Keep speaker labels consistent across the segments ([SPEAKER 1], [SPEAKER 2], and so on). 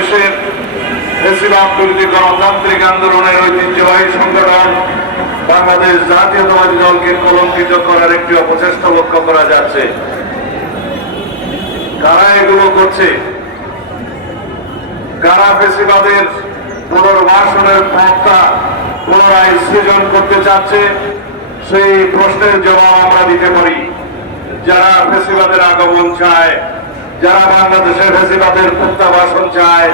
[SPEAKER 1] দেশের গণতান্ত্রিক আন্দোলনের ঐতিহ্যবাহী সংগঠন বাংলাদেশ জাতীয়তাবাদী দলকে কলঙ্কিত করার একটি অপচেষ্টা লক্ষ্য করা যাচ্ছে। কারা এগুলো করছে? কারা ফেসিবাদের পুনর্বাসনের পথটা পুনরায় সৃজন করতে চাচ্ছে? সেই প্রশ্নের জবাব আমরা দিতে পারি। যারা ফেসিবাদের আগমন চায় যারা বাংলাদেশে ফেসিবাদের প্রত্যাবাসন চায়,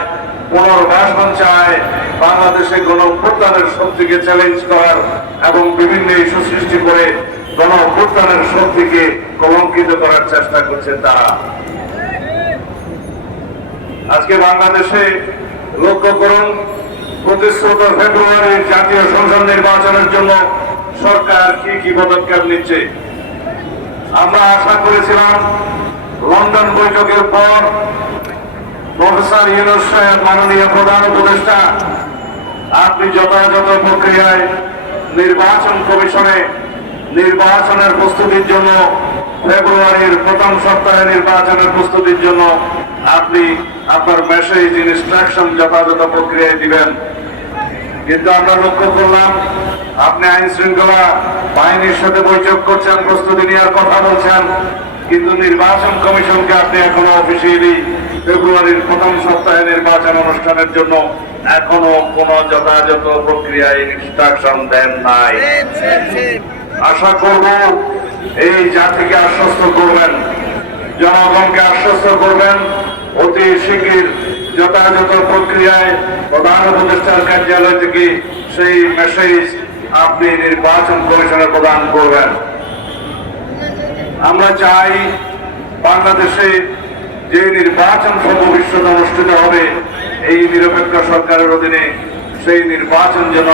[SPEAKER 1] পুনর্বাসন চায়, বাংলাদেশে গণ অভ্যুত্থানের শক্তিকে চ্যালেঞ্জ করার এবং বিভিন্ন ইস্যু সৃষ্টি করে গণ অভ্যুত্থানের শক্তিকে কলঙ্কিত করার চেষ্টা করছে তারা। আজকে বাংলাদেশে লক্ষ্য করুন প্রতিশ্রুত ফেব্রুয়ারির জাতীয় সংসদ নির্বাচনের জন্য সরকার কি কি পদক্ষেপ নিচ্ছে? আমরা আশা করেছিলাম লন্ডন বৈঠকের পর প্রফেসর ইউনুস সাহেব মাননীয় প্রধান উপদেষ্টা, আপনি যথাযথ প্রক্রিয়ায় নির্বাচন কমিশনে নির্বাচনের প্রস্তুতির জন্য ফেব্রুয়ারির প্রথম সপ্তাহে নির্বাচনের প্রস্তুতির জন্য আপনি আপনার মেসেজ ইনস্ট্রাকশন যথাযথ প্রক্রিয়ায় দিবেন। কিন্তু আমরা লক্ষ্য করলাম, আপনি আইন শৃঙ্খলা বাহিনীর সাথে বৈঠক করছেন, প্রস্তুতি নেওয়ার কথা বলছেন। কিন্তু নির্বাচন কমিশনকে আপনি এখনও অফিসিয়ালি ফেব্রুয়ারির প্রথম সপ্তাহে নির্বাচন অনুষ্ঠানের জন্য এখনও কোন যথাযথ প্রক্রিয়ায় ইনস্ট্রাকশন দেন নাই। আশা করব এই জাতিকে আশ্বস্ত করবেন, জনগণকে আশ্বস্ত করবেন, অতি শীঘ্র যথাযথ প্রক্রিয়ায় প্রধান উপদেষ্টার কার্যালয় থেকে সেই মেসেজ আপনি নির্বাচন কমিশনে প্রদান করবেন। আমরা চাই বাংলাদেশে যে নির্বাচন ভবিষ্যতে অনুষ্ঠিত হবে, এই নিরপেক্ষ সরকারের অধীনে সেই নির্বাচন যেন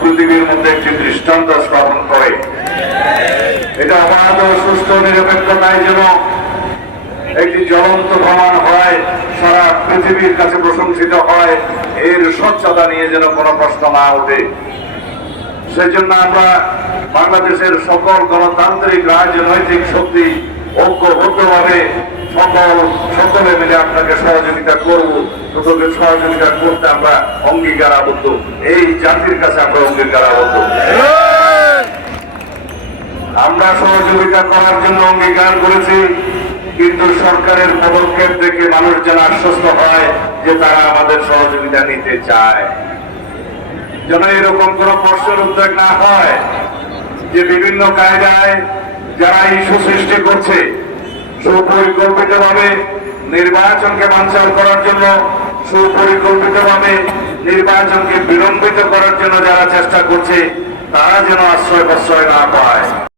[SPEAKER 1] পৃথিবীর মধ্যে একটি দৃষ্টান্ত স্থাপন করে। এটা অবাধ সুস্থ নিরপেক্ষতায় যেন একটি জ্বলন্ত প্রমাণ হয়, সারা পৃথিবীর কাছে প্রশংসিত হয়, এর স্বচ্ছতা নিয়ে যেন কোনো প্রশ্ন না ওঠে। সেজন্য আমরা বাংলাদেশের সকল গণতান্ত্রিক, রাজনৈতিক শক্তি ঐক্যবদ্ধভাবে সকল সকলে মিলে আপনাকে সহযোগিতা করব। তোদের সহযোগিতা করতে আমরা অঙ্গীকার আবদ্ধ এই জাতির কাছে আমরা অঙ্গীকার আবদ্ধ আমরা সহযোগিতা করার জন্য অঙ্গীকার করেছি, কিন্তু সরকারের পদক্ষেপ দেখে মানুষ যেন আশ্বস্ত হয় যে তারা আমাদের সহযোগিতা নিতে চায়। যেন এরকম কোন প্রশ্নের উদ্যোগ না হয় যে বিভিন্ন কায়দায় যারা ইস্যু সৃষ্টি করছে সুপরিকল্পিত ভাবে নির্বাচনকে বাঞ্চাল করার জন্য সুপরিকল্পিত ভাবে নির্বাচনকে বিলম্বিত করার জন্য যারা চেষ্টা করছে, তারা যেন আশ্রয় প্রশ্রয় না পায়।